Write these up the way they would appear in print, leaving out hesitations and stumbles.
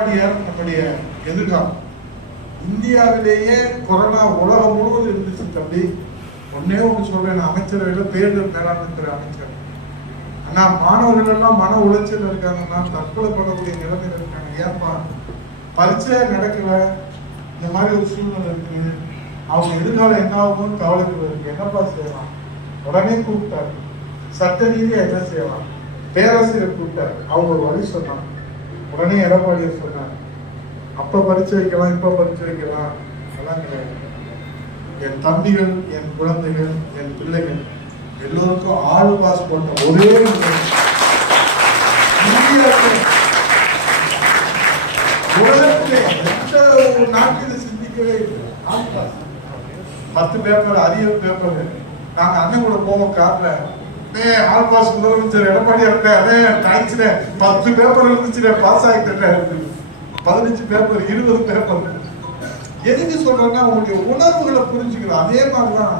நம்முடைய எதிர்காலம் இந்தியாவிலேயே கொரோனா உலகம் முழுவதும் இருந்துச்சு தம்பி. ஒன்னே ஒன்று சொல்றேன், அமைச்சரவையில பேரிடர் மேலாண்மை துறை அமைச்சர். ஆனா மாணவர்கள் எல்லாம் மன உளைச்சல் இருக்காங்கன்னா, தற்கொலை பண்ணக்கூடிய நிலைமையில இருக்காங்க. ஏன்பா பரீட்சை நடக்கல, இந்த மாதிரி ஒரு சூழ்நிலை இருக்கு, அவங்க எதிர்காலம் என்ன ஆகும்னு கவலைகள் இருக்கு. என்னப்பா செய்யலாம்? உடனே கூப்பிட்டாரு. சட்ட ரீதியா என்ன செய்யலாம்? பேராசிரியர் கூப்பிட்டாரு. அவங்க ஒரு வழி சொன்னாங்க. உடனே எடப்பாடியார் சொன்னார், அப்ப பரிச்சு வைக்கலாம், இப்ப பரிச்சு வைக்கலாம், அதெல்லாம் கிடையாது. என் தம்பிகள், என் குழந்தைகள், என் பிள்ளைகள் எல்லோருக்கும் ஆளு பாஸ் பண்ண ஒரே உலகத்திலே எந்த ஒரு நாட்டில் சிந்திக்கவே இல்லை. 10 பேப்பர், அரியர் பேப்பர். நாங்க அண்ணன் கூட போவோம் கார்ல, ஆல் பாஸ் முதலமைச்சர் எடப்பாடி அதே டைம்ஸ்ல 10 பேப்பர் இருந்துச்சு, பாஸ் ஆகிட்டேன். 15 பேப்பர், 20 பேப்பர். எதுக்கு சொல்றேன்னா, உங்களுடைய உணர்வுகளை புரிஞ்சுக்கலாம். அதே மாதிரிதான்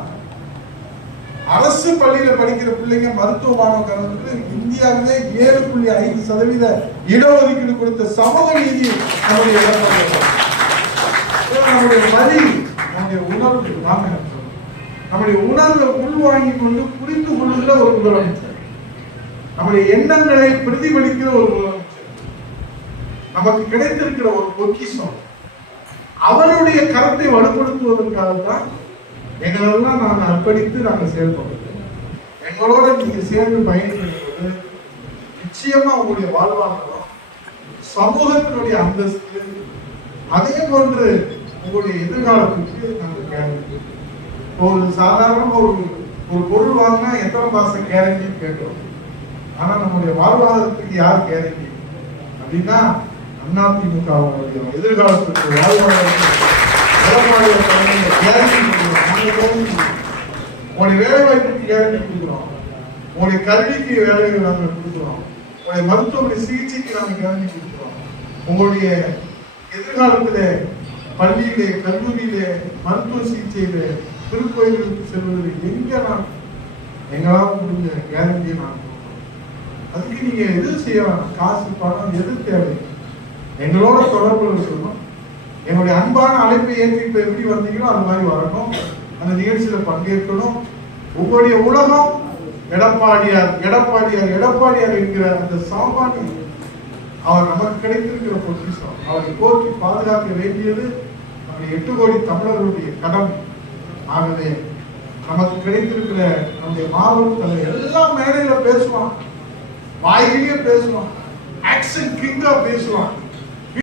அரசு பள்ளியில படிக்கிற பிள்ளைங்க மருத்துவ மாணவர்களுக்கு இந்தியாவிலே 7.5% இடஒதுக்கீடு கொடுத்த சமூக நீதி நம்முடைய நம்முடைய வரி, நம்முடைய உணர்வு வாங்க, நம்முடைய உணர்வை உள்வாங்கி கொண்டு புரிந்து கொள்ளுகிற ஒரு முதலமைச்சர், நம்முடைய எண்ணங்களை பிரதிபலிக்கிற ஒரு முதலமைச்சர், நமக்கு கிடைத்திருக்கிற ஒரு பொக்கிஷம். அவருடைய கருத்தை வலுப்படுத்துவதற்காக தான் எங்களெல்லாம் நாங்கள் அர்ப்பணித்து நாங்கள் செயல்படுறோம். எங்களோட நீங்க சேர்ந்து பயணிக்கிறது நிச்சயமா உங்களுடைய வாழ்வாதாரம், சமூகத்தினுடைய அந்தஸ்து, அதே போன்று உங்களுடைய எதிர்காலத்துக்கு நாங்கள் கேள்வி. ஒரு சாதாரண ஒரு பொருள் வாங்கினா எத்தனை மாசம் கேரண்டி கேட்கிறோம். ஆனா நம்முடைய வாழ்வாதாரத்துக்கு யார் கேரண்டி அப்படின்னா, அதிமுகவுடைய எதிர்காலத்துக்கு வாழ்வாதாரத்துக்கு உங்களுடைய வேலை வாய்ப்புக்கு கேரண்டி கொடுக்குறோம், உங்களுடைய கல்விக்கு வேலைகள் நாங்கள் கொடுக்குறோம், உங்களுடைய மருத்துவமனை சிகிச்சைக்கு நாங்கள் கேரண்டி கொடுக்குறோம். உங்களுடைய எதிர்காலத்திலே பள்ளியிலே, கல்லூரியிலே, மருத்துவ சிகிச்சையிலே, திருக்கோயில்களுக்கு செல்வது எங்க நான் எங்களால் முடிஞ்ச கேரண்டியை நான் கொடுக்கிறோம். அதுக்கு நீங்க எது செய்யலாம்? காசு, பணம் எது தேவை? எங்களோட தொடர்பு இருக்கணும். எங்களுடைய அன்பான அழைப்பை ஏற்றி இப்ப எப்படி வந்தீங்களோ அது மாதிரி வரணும். அந்த நிகழ்ச்சியில பங்கேற்கணும். உங்களுடைய உலகம் எடப்பாடியார், எடப்பாடியார், எடப்பாடியார் என்கிற அந்த சாமானி அவர் நமக்கு கிடைத்திருக்கிற பொக்கிஷம். அவரை போற்றி பாதுகாக்க வேண்டியது நம்முடைய 8 கோடி தமிழர்களுடைய கடமை. ஆகவே நமக்கு கிடைத்திருக்கிற நம்முடைய மாபெரும் தலைவர் எல்லாம் மேடையில பேசுவான், வாயிலேயே பேசுவான், ஆக்சன் கிங்கா பேசுவான்.